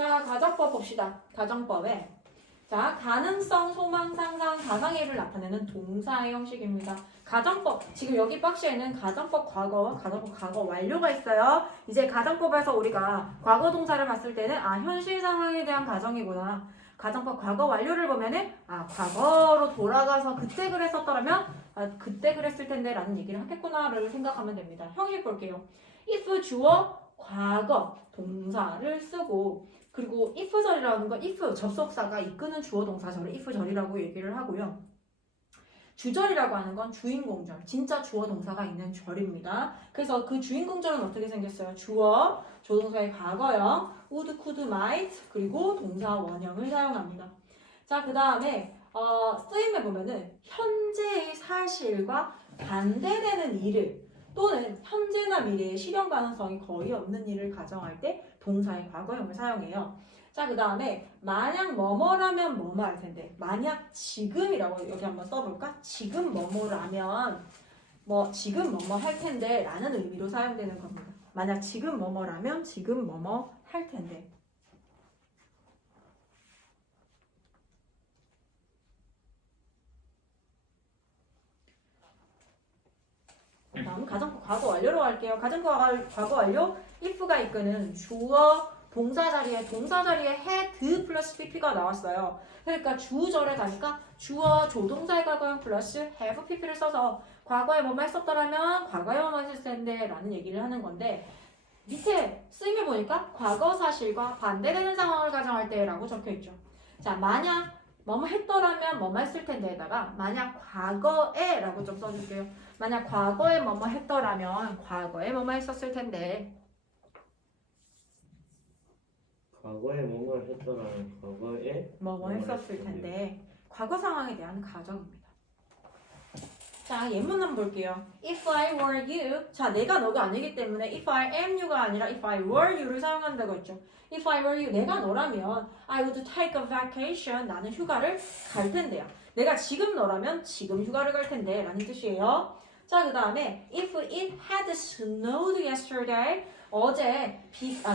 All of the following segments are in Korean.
자, 가정법 봅시다. 가정법에 자, 가능성, 소망, 상상, 가상의를 나타내는 동사의 형식입니다. 가정법, 지금 여기 박스에는 가정법 과거와 가정법 과거 완료가 있어요. 이제 가정법에서 우리가 과거 동사를 봤을 때는 현실 상황에 대한 가정이구나. 가정법 과거 완료를 보면은 과거로 돌아가서 그때 그랬었더라면 그때 그랬을 텐데 라는 얘기를 하겠구나를 생각하면 됩니다. 형식 볼게요. if 주어 과거 동사를 쓰고 그리고 if절이라는 건 if 접속사가 이끄는 주어 동사절을 if절이라고 얘기를 하고요. 주절이라고 하는 건 주인공절, 진짜 주어 동사가 있는 절입니다. 그래서 그 주인공절은 어떻게 생겼어요? 주어, 조동사의 과거형, would, could, might, 그리고 동사 원형을 사용합니다. 자, 그 다음에 쓰임에 보면은 현재의 사실과 반대되는 일을 또는 현재나 미래의 실현 가능성이 거의 없는 일을 가정할 때 동사의 과거형을 사용해요. 자, 그 다음에 만약 뭐뭐라면 뭐뭐 할 텐데 만약 지금이라고 여기 한번 써볼까? 지금 뭐뭐라면 지금 뭐뭐 할 텐데 라는 의미로 사용되는 겁니다. 만약 지금 뭐뭐라면 지금 뭐뭐 할 텐데. 다음 가정법 과거 완료로 갈게요. 가정법 과거 완료 if가 이끄는 주어 동사 자리에 had 플러스 pp가 나왔어요. 그러니까 주절에 가니까 주어 조동사의 과거형 플러스 have pp를 써서 과거에 뭐뭐 했었더라면 과거에 뭐뭐 했을 텐데 라는 얘기를 하는 건데 밑에 쓰임을 보니까 과거 사실과 반대되는 상황을 가정할 때 라고 적혀있죠. 자, 만약 뭐뭐 했더라면 뭐뭐 했을 텐데에다가 만약 과거에 라고 좀 써줄게요. 만약 과거에 뭐뭐 했더라면 과거에 뭐뭐 했었을 텐데 과거에 뭐뭐 했더라면 과거에 뭐뭐 했었을 텐데 과거 상황에 대한 가정입니다. 자, 예문 한번 볼게요. If I were you. 자, 내가 너가 아니기 때문에 if I am you가 아니라 if I were you를 사용한다고 했죠. If I were you. 내가 너라면 I would take a vacation. 나는 휴가를 갈 텐데요. 내가 지금 너라면 지금 휴가를 갈 텐데 라는 뜻이에요. 자, 그 다음에 if it had snowed yesterday. 어제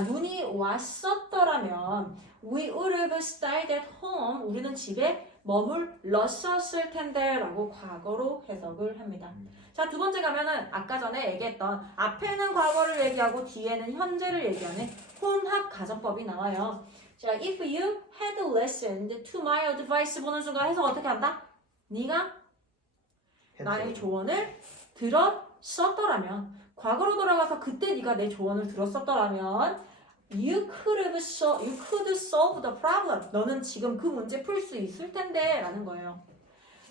눈이 왔었더라면 we would have stayed at home. 우리는 집에 머물렀었을 텐데 라고 과거로 해석을 합니다. 자, 두 번째 가면은 아까 전에 얘기했던 앞에는 과거를 얘기하고 뒤에는 현재를 얘기하는 혼합 가정법이 나와요. 자, if you had listened to my advice 보는 순간 해석 어떻게 한다? 네가 나의 조언을 들었었더라면 과거로 돌아가서 그때 네가 내 조언을 들었었더라면 You could solve the problem. 너는 지금 그 문제 풀 수 있을 텐데 라는 거예요.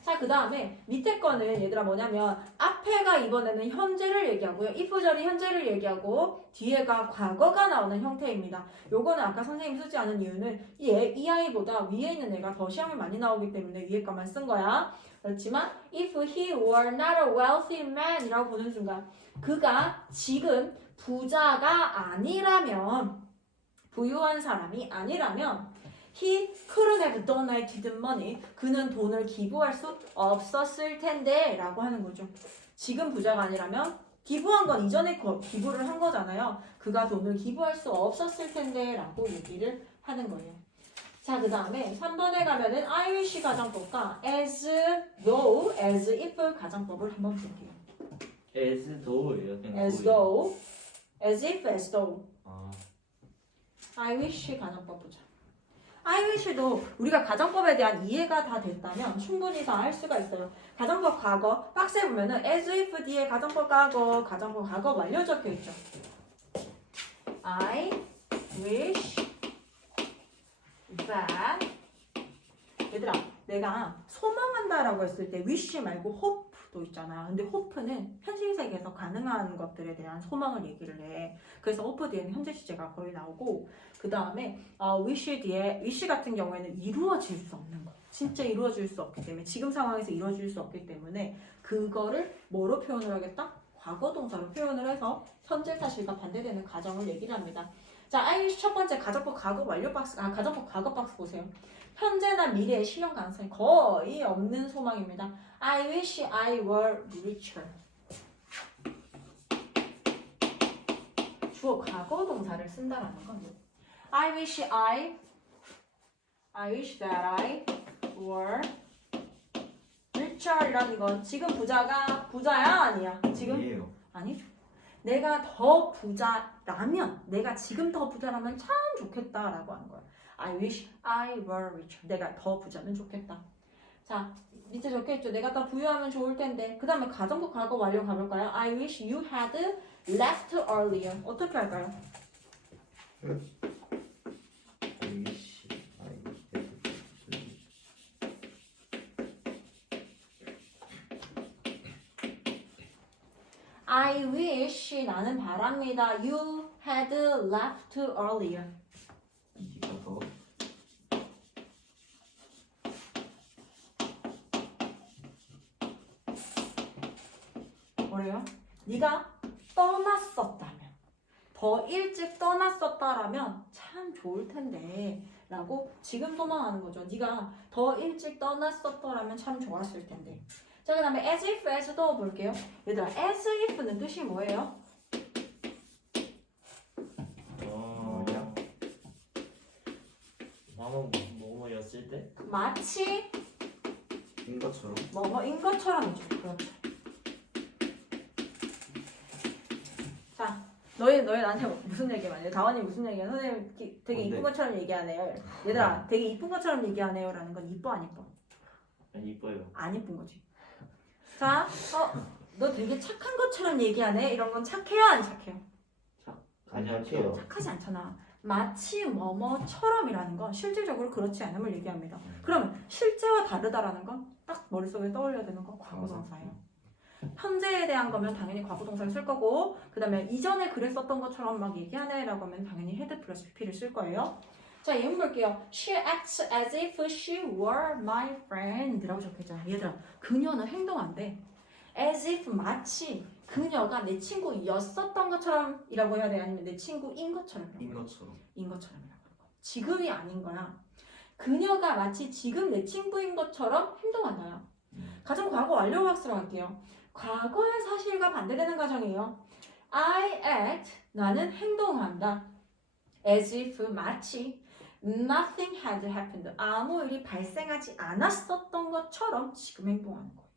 자, 그 다음에 밑에 거는 얘들아 뭐냐면 앞에가 이번에는 현재를 얘기하고요. if절이 현재를 얘기하고 뒤에가 과거가 나오는 형태입니다. 요거는 아까 선생님 쓰지 않은 이유는 이 아이보다 위에 있는 애가 더 시험에 많이 나오기 때문에 위에 거만 쓴 거야. 그렇지만 if he were not a wealthy man 이라고 보는 순간 그가 지금 부자가 아니라면 부유한 사람이 아니라면 he couldn't have donated money. 그는 돈을 기부할 수 없었을 텐데 라고 하는 거죠. 지금 부자가 아니라면 기부한 건 이전에 기부를 한 거잖아요. 그가 돈을 기부할 수 없었을 텐데 라고 얘기를 하는 거예요. 자, 그 다음에 3번에 가면은 I wish 가정법과 as though, as if 가정법을 한번 볼게요. as though예요. as though, as if, as though. 아, I wish 가정법 보자. I wish도 우리가 가정법에 대한 이해가 다 됐다면 충분히 다 할 수가 있어요. 가정법 과거 박스에 보면은 as if 뒤에 가정법 과거, 가정법 과거 완료 적혀 있죠. I wish that 얘들아, 내가 소망한다라고 했을 때 wish 말고 hope도 있잖아. 근데 hope는 현실 세계에서 가능한 것들에 대한 소망을 얘기를 해. 그래서 hope 뒤에는 현재 시제가 거의 나오고 그 다음에 wish 뒤에 wish 같은 경우에는 이루어질 수 없는 거. 진짜 이루어질 수 없기 때문에 지금 상황에서 이루어질 수 없기 때문에 그거를 뭐로 표현을 하겠다? 과거 동사로 표현을 해서 현재 사실과 반대되는 가정을 얘기를 합니다. 자, I wish 첫 번째 가정법 과거 완료 박스, 가정법 과거 박스 보세요. 현재나 미래의 실현 가능성이 거의 없는 소망입니다. I wish I were richer. 주어 과거 동사를 쓴다라는 건 I wish that I were richer이라는 건 지금 부자가 부자야 아니야? 지금 아니에요. 아니. 내가 더 부자라면 내가 지금 더 부자라면 참 좋겠다라고 하는 거야. I wish I were richer. 내가 더 부자면 좋겠다. 자, 밑에 적혀있죠. 내가 더 부유하면 좋을 텐데. 그 다음에 가정부 과거 완료 가볼까요? I wish you had left earlier. 어떻게 할까요? wish I had. I wish 나는 바랍니다. You had left earlier. 네가 더 뭐래요? 네가 떠났었다면 더 일찍 떠났었다라면 참 좋을 텐데 라고 지금 소망하는 거죠. 네가 더 일찍 떠났었더라면 참 좋았을 텐데. 자, 그 다음에 as if, as though 볼게요. 얘들아, as if는 뜻이 뭐예요? 뭐냐? 뭐였을 때? 마치 인 것처럼. 뭐뭐인 것처럼이죠. 그렇죠. 자, 너희 나한테 무슨 얘기 많이 해? 다원이 무슨 얘기야? 선생님 되게 이쁜 뭔데? 것처럼 얘기하네요. 얘들아, 되게 이쁜 것처럼 얘기하네요라는 건 이뻐 안 이뻐? 아니 이뻐요. 안 이쁜 거지. 자, 너 되게 착한 것처럼 얘기하네. 이런 건 착해요, 안 착해요? 아니 안 할게요. 착하지 않잖아. 마치 뭐뭐처럼이라는 건 실질적으로 그렇지 않음을 얘기합니다. 그러면 실제와 다르다라는 건 딱 머릿속에 떠올려야 되는 건 과거동사예요. 현재에 대한 거면 당연히 과거동사를 쓸 거고, 그 다음에 이전에 그랬었던 것처럼 막 얘기하네 라고 하면 당연히 had 플러스 pp를 쓸 거예요. 자, 예문 볼게요. She acts as if she were my friend 라고 적혀있잖아. 얘들아, 그녀는 행동한대. as if 마치 그녀가 내 친구였었던 것처럼 이라고 해야 돼? 아니면 내 친구인 것처럼? 인 것처럼. 인 것처럼이라고 하는 거야. 지금이 아닌 거야. 그녀가 마치 지금 내 친구인 것처럼 행동한다요. 가정 과거 완료 학습을 할게요. 과거의 사실과 반대되는 가정이에요. I act, 나는 행동한다. as if, 마치 nothing had happened, 아무 일이 발생하지 않았었던 것처럼 지금 행동하는 거예요.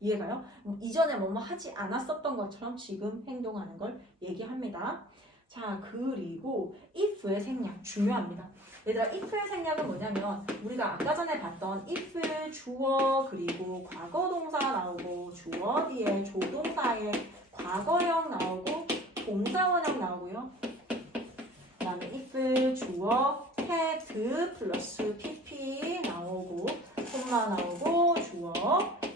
이해가요? 이전에 뭐뭐 하지 않았었던 것처럼 지금 행동하는 걸 얘기합니다. 자, 그리고 if의 생략 중요합니다. 얘들아, if의 생략은 뭐냐면 우리가 아까 전에 봤던 if, 주어, 그리고 과거동사 나오고 주어 뒤에 조동사에 과거형 나오고 동사원형 나오고요. 그 다음에 if, 주어, had 플러스 pp 나오고 콤마 나오고 주어,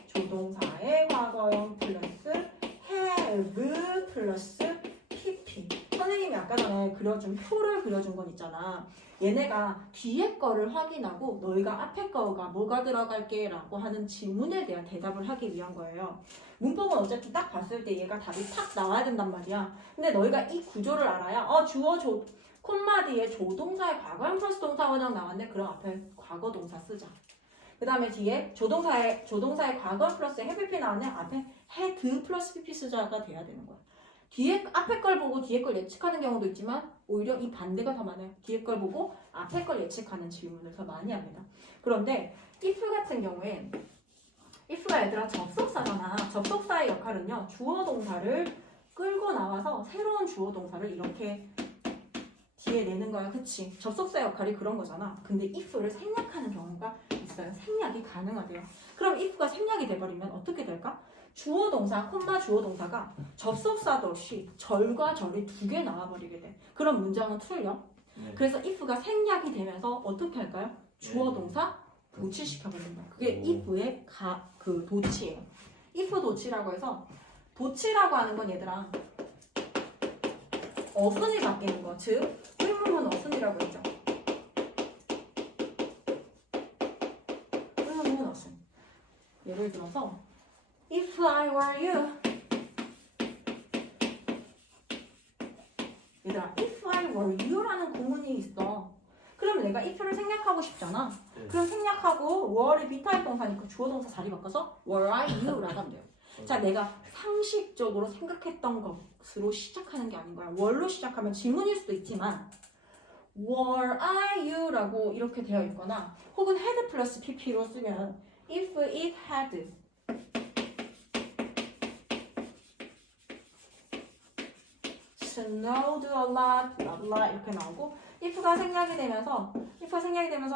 조동사의 과거형 플러스 have 플러스 pp. 선생님이 아까 전에 그려준 표를 그려준 건 있잖아. 얘네가 뒤에 거를 확인하고 너희가 앞에 거가 뭐가 들어갈게 라고 하는 질문에 대한 대답을 하기 위한 거예요. 문법은 어차피 딱 봤을 때 얘가 답이 탁 나와야 된단 말이야. 근데 너희가 이 구조를 알아야 주어, 콤마 뒤에 조동사의 과거형 플러스 동사원형 나왔네. 그럼 앞에 과거동사 쓰자. 그 다음에 뒤에 조동사의 과거 플러스 have 나왔네. 앞에 had 플러스 pp 쓰자가 돼야 되는 거야. 뒤에 앞에 걸 보고 뒤에 걸 예측하는 경우도 있지만 오히려 이 반대가 더 많아요. 뒤에 걸 보고 앞에 걸 예측하는 질문을 더 많이 합니다. 그런데 if 같은 경우에 if가 얘들아 접속사잖아. 접속사의 역할은요. 주어 동사를 끌고 나와서 새로운 주어 동사를 이렇게 뒤에 내는 거야. 그치? 접속사 역할이 그런 거잖아. 근데 if를 생략하는 경우가 있어요. 생략이 가능하대요. 그럼 if가 생략이 돼버리면 어떻게 될까? 주어 동사, 콤마 주어 동사가 접속사도 없이 절과 절이 두 개 나와버리게 돼. 그럼 문장은 틀려. 네. 그래서 if가 생략이 되면서 어떻게 할까요? 주어 동사 도치시켜버린다. 그게 if의 그 도치예요. if 도치라고 해서 도치라고 하는 건 얘들아 어순이 바뀌는 거. 즉 의문문 어순이라고 했죠. 의문문 어순. 예를 들어서 If I were you. 얘들아, if I were you라는 구문이 있어. 그럼 내가 if를 생략하고 싶잖아. 네. 그럼 생략하고 were이 비타입 동사니까 주어 동사 자리 바꿔서 were I you라고 하면 돼요. 자, 내가 상식적으로 생각했던 것으로 시작하는 게 아닌 거야. were로 시작하면 질문일 수도 있지만 were are you라고 이렇게 되어 있거나 혹은 had 플러스 pp로 쓰면 if it had snowed a lot, blah blah 이렇게 나오고 if가 생략이 되면서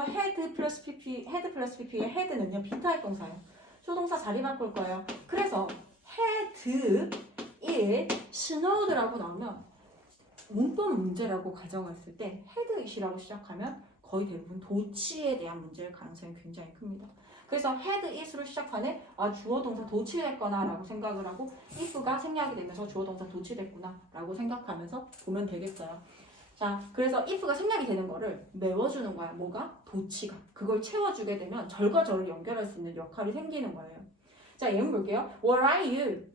had 플러스 pp의 had는요 비타입 동사예요. 조동사 자리 바꿀 거예요. 그래서 had it snowed라고 나오면 문법 문제라고 가정했을 때 had it이라고 시작하면 거의 대부분 도치에 대한 문제일 가능성이 굉장히 큽니다. 그래서 had it으로 시작하네 주어 동사 도치됐거나 라고 생각을 하고 if가 생략이 되면서 주어 동사 도치됐구나 라고 생각하면서 보면 되겠어요. 자, 그래서 if가 생략이 되는 거를 메워주는 거야. 뭐가? 도치가. 그걸 채워주게 되면 절과 절을 연결할 수 있는 역할이 생기는 거예요. 자, 예문 볼게요. Were I you?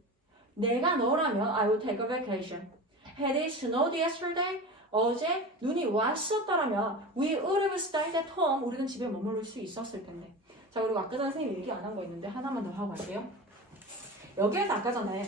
내가 너라면 I would take a vacation. Had it snowed yesterday? 어제 눈이 왔었더라면 we would have stayed at home. 우리는 집에 머무를 수 있었을 텐데. 자, 그리고 아까 전에 선생님이 얘기 안 한 거 있는데 하나만 더 하고 갈게요. 여기에서 아까 전에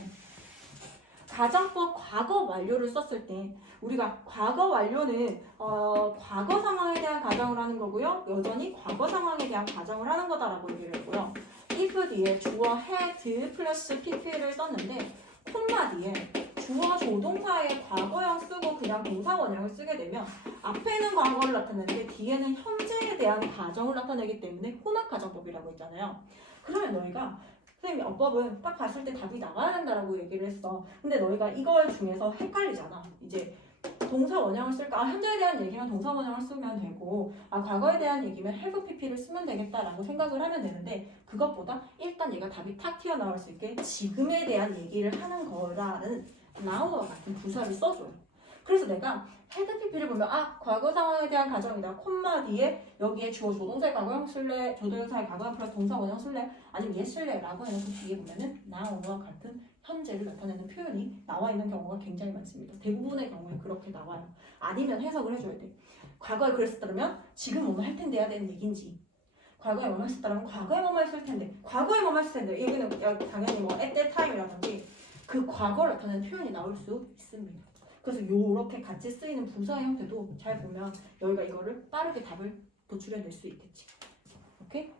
가정법 과거 완료를 썼을 때 우리가 과거 완료는 과거 상황에 대한 가정을 하는 거고요. 여전히 과거 상황에 대한 가정을 하는 거다라고 얘기를 했고요. if 뒤에 주어 had 플러스 pp를 썼는데 콤마 뒤에 주어 조동사의 과거형 쓰고 그냥 동사 원형을 쓰게 되면 앞에는 과거를 나타내는데 뒤에는 현재에 대한 가정을 나타내기 때문에 혼합 가정법이라고 했잖아요. 그러면 너희가 선생님이 어법은 딱 봤을 때 답이 나와야 된다라고 얘기를 했어. 근데 너희가 이걸 중에서 헷갈리잖아. 이제 동사 원형을 쓸까? 현재에 대한 얘기면 동사 원형을 쓰면 되고 과거에 대한 얘기면 have pp를 쓰면 되겠다라고 생각을 하면 되는데 그것보다 일단 얘가 답이 탁 튀어나올 수 있게 지금에 대한 얘기를 하는 거라는 now와 같은 부사를 써줘요. 그래서 내가 had pp를 보면 과거 상황에 대한 가정이다. 콤마 뒤에 여기에 주어 조동사의 과거형 쓸래? 조동사의 과거형 플러스 동사 원형 쓸래? 아니면 yes 쓸래? 라고 해놓고 뒤에 보면은 now와 같은 현재를 나타내는 표현이 나와 있는 경우가 굉장히 많습니다. 대부분의 경우에 그렇게 나와요. 아니면 해석을 해줘야 돼. 과거에 그랬었다면 지금 뭐뭐 할 텐데 해야 되는 얘기인지 과거에 뭐뭐 했었다면 과거에 뭐뭐 했을 텐데 과거에 뭐뭐 했을 텐데 여기는 당연히 뭐 at that time이라든지 그 과거를 나타내는 표현이 나올 수 있습니다. 그래서 요렇게 같이 쓰이는 부사의 형태도 잘 보면 여기가 이거를 빠르게 답을 도출해낼 수 있겠지. 오케이?